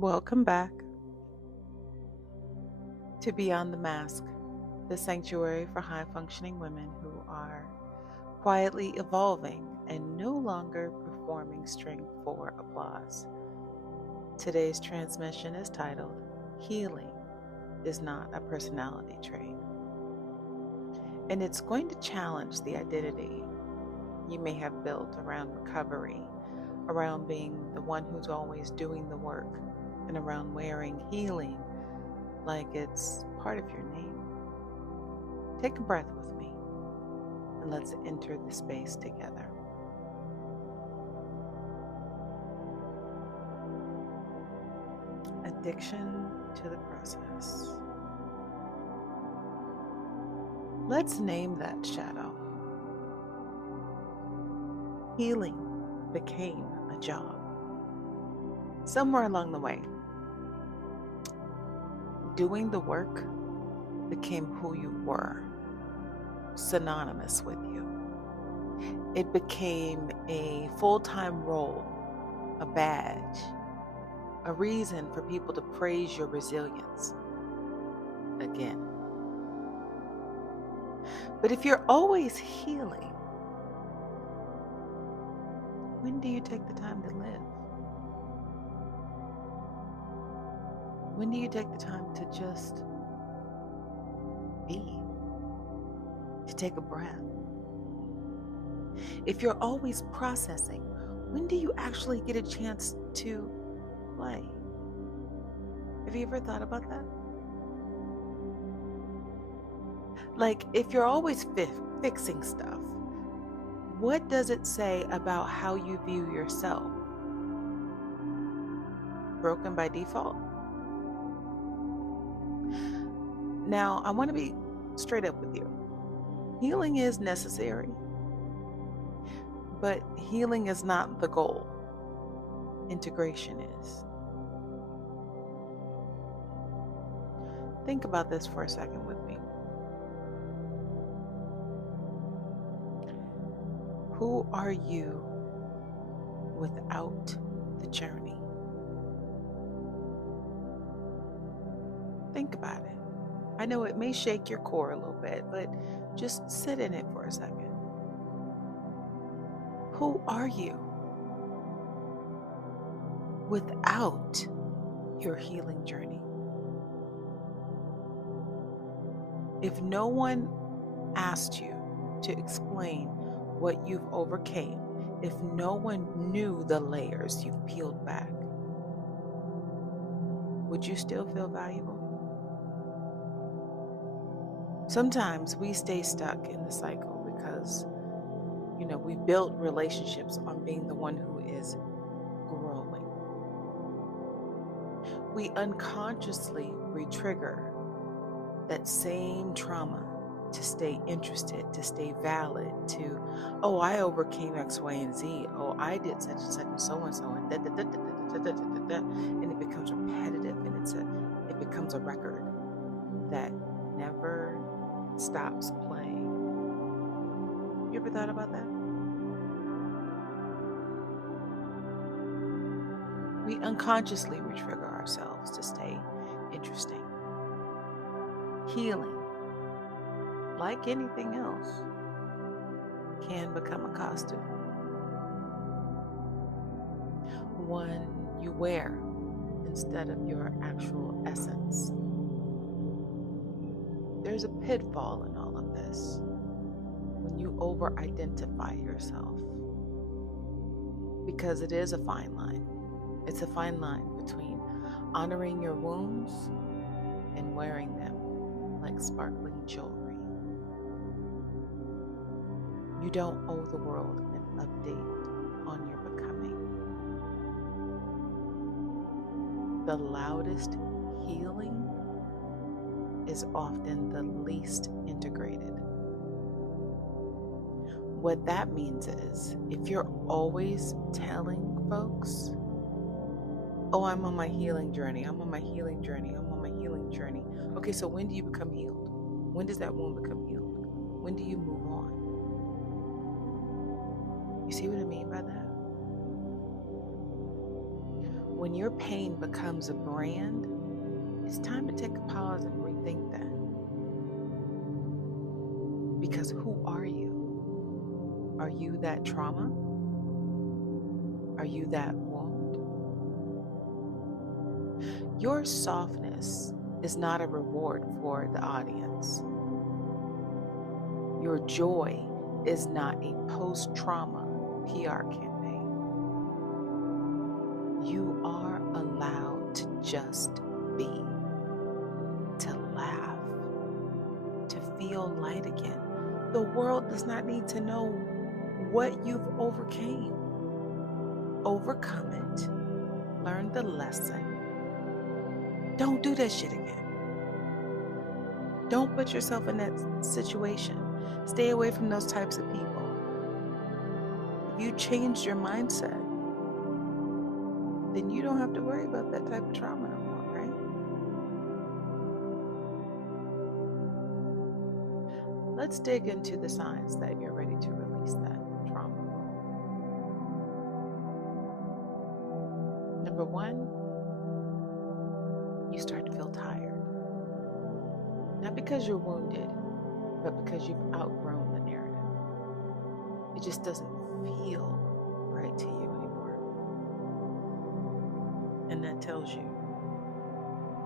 Welcome back to Beyond the Mask, the sanctuary for high functioning women who are quietly evolving and no longer performing strength for applause. Today's transmission is titled Healing is Not a Personality Trait, and it's going to challenge the identity you may have built around recovery, around being the one who's always doing the work, and around wearing healing like it's part of your name. Take a breath with me and let's enter the space together. Addiction to the process. Let's name that shadow. Healing became a job. Somewhere along the way, doing the work became who you were, synonymous with you. It became a full-time role, a badge, a reason for people to praise your resilience again. But if you're always healing, when do you take the time to live? When do you take the time to just be, to take a breath? If you're always processing, when do you actually get a chance to play? Have you ever thought about that? Like, if you're always fixing stuff, what does it say about how you view yourself? Broken by default? Now, I want to be straight up with you. Healing is necessary, but healing is not the goal. Integration is. Think about this for a second with me. Who are you without the journey? Think about it. I know it may shake your core a little bit, but just sit in it for a second. Who are you without your healing journey? If no one asked you to explain what you've overcame, if no one knew the layers you've peeled back, would you still feel valuable? Sometimes we stay stuck in the cycle because, we built relationships on being the one who is growing. We unconsciously re-trigger that same trauma to stay interested, to stay valid, to, oh, I overcame X, Y, and Z. Oh, I did such and such and so and so, and da, da, da, da, da, da, da, da, da, and it becomes repetitive, and it becomes a record that never stops playing. You ever thought about that? We unconsciously re-trigger ourselves to stay interesting. Healing, like anything else, can become a costume. One you wear instead of your actual essence. There's a pitfall in all of this when you over-identify yourself, because it is a fine line. It's a fine line between honoring your wounds and wearing them like sparkling jewelry. You don't owe the world an update on your becoming. The loudest healing is often the least integrated. What that means is, if you're always telling folks, oh, I'm on my healing journey, I'm on my healing journey, I'm on my healing journey. Okay, so when do you become healed? When does that wound become healed? When do you move on? You see what I mean by that? When your pain becomes a brand, it's time to take a pause and rethink that. Because who are you? Are you that trauma? Are you that wound? Your softness is not a reward for the audience. Your joy is not a post-trauma PR campaign. You are allowed to just be, to laugh, to feel light again. The world does not need to know what you've overcame. Overcome it. Learn the lesson. Don't do that shit again. Don't put yourself in that situation. Stay away from those types of people. If you changed your mindset, then you don't have to worry about that type of trauma no more, right? Let's dig into the signs that you're ready to release that trauma. Number one, you start to feel tired. Not because you're wounded, but because you've outgrown the narrative. It just doesn't feel right to you anymore. And that tells you,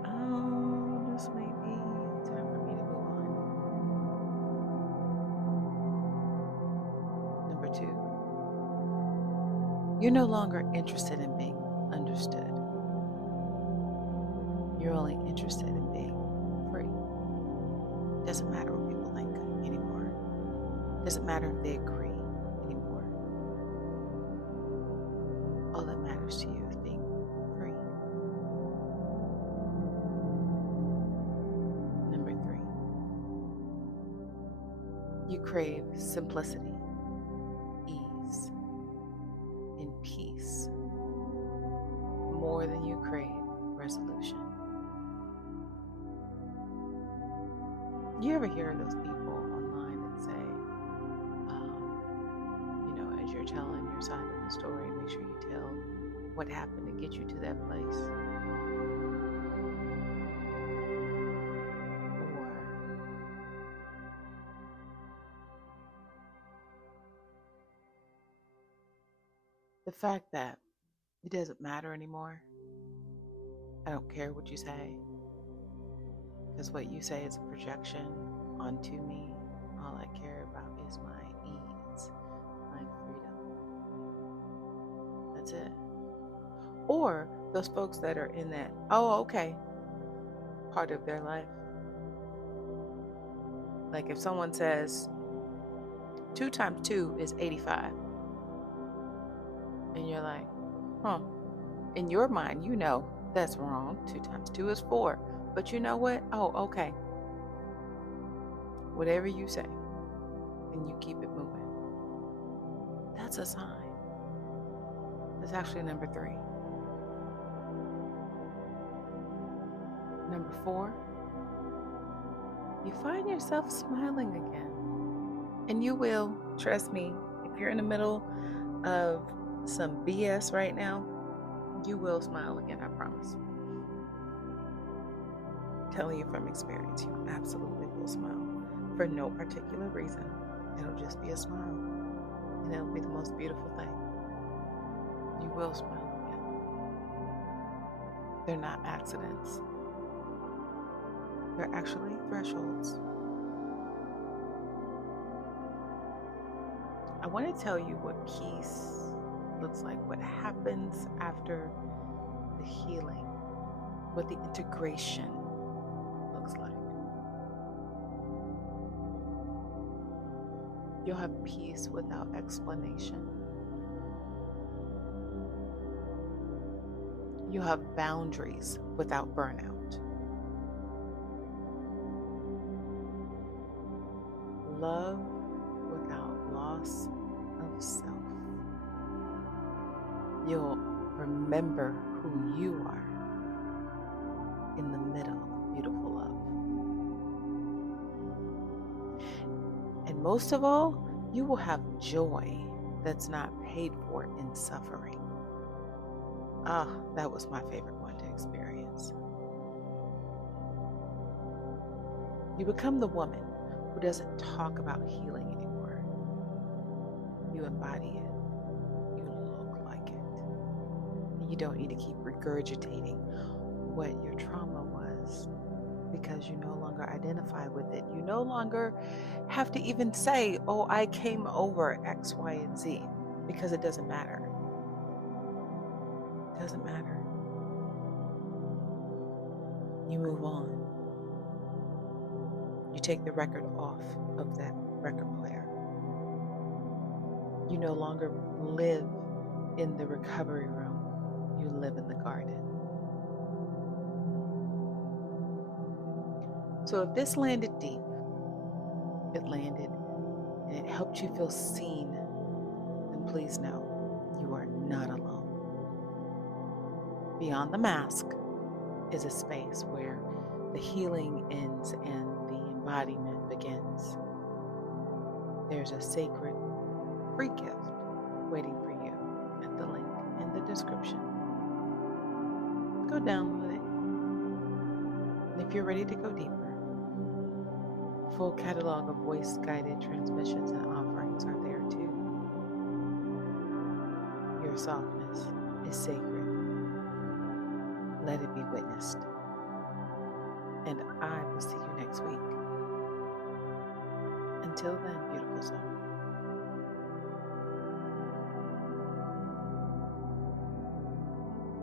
oh, this may be time for me to move on. Number two, you're no longer interested in being understood. You're only interested in being free. Doesn't matter what people think anymore. Doesn't matter if they agree anymore. All that matters to you is being free. Number three, you crave simplicity, ease, and peace more than you crave resolution. You ever hear those people online that say, as you're telling your side of the story, make sure you tell what happened to get you to that place? Or the fact that it doesn't matter anymore. I don't care what you say, because what you say is a projection onto me. All I care about is my ease, my freedom. That's it. Or those folks that are in that, oh, okay, part of their life. Like if someone says 2 times 2 is 85, and you're like, huh. In your mind, you know that's wrong. 2 times 2 is 4. But you know what? Oh, okay. Whatever you say, and you keep it moving. That's a sign. That's actually number 3. Number 4, you find yourself smiling again. And you will, trust me, if you're in the middle of some BS right now, you will smile again, I promise. I'm telling you from experience, you absolutely will smile for no particular reason. It'll just be a smile, and it'll be the most beautiful thing. You will smile again. They're not accidents. They're actually thresholds. I want to tell you what peace looks like, what happens after the healing, what the integration looks like. You'll have peace without explanation. You'll have boundaries without burnout. Love without loss of self. You'll remember who you are in the middle of beautiful love. And most of all, you will have joy that's not paid for in suffering. Ah, that was my favorite one to experience. You become the woman who doesn't talk about healing anymore. You embody it. You look like it. And you don't need to keep regurgitating what your trauma was because you no longer identify with it. You no longer have to even say, oh, I came over X, Y, and Z, because it doesn't matter. It doesn't matter. You move on. You take the record off of that record player. You no longer live in the recovery room. You live in the garden. So if this landed deep, it landed and it helped you feel seen, then please know you are not alone. Beyond the mask is a space where the healing ends and the embodiment begins. There's a sacred free gift waiting for you at the link in the description. Go download it. And if you're ready to go deeper, full catalog of voice-guided transmissions and offerings are there too. Your softness is sacred. Let it be witnessed. And I will see you next week. Until then, beautiful soul.